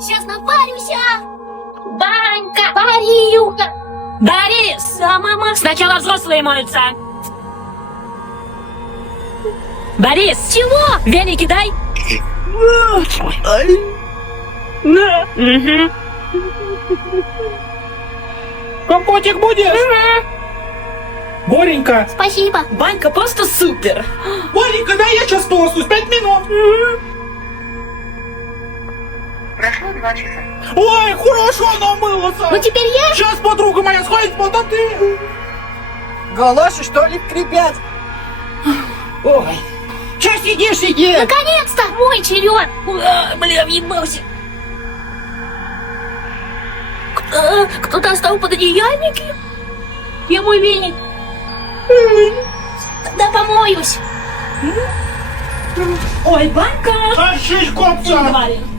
Сейчас напарюся. Банька, парилка. Борис! Да, мама. Сначала взрослые моются. Борис! Чего? Веники дай. На, Угу. компотик будешь? Боренька, Спасибо. Банька просто супер. Боренька, дай я сейчас тостусь, 5 минут. Прошло 2 часа. Ой, хорошо намылся. Ну теперь я. Сейчас подруга моя сходит в пототы. Галоши, что ли, ребят? Ой, че сидишь, сиди? Наконец-то мой черед. Бля, въебался. Кто-то оставил пододеяльники? Где мой веник? Тогда помоюсь. Ой, Банька! Тащись, копца. Говори.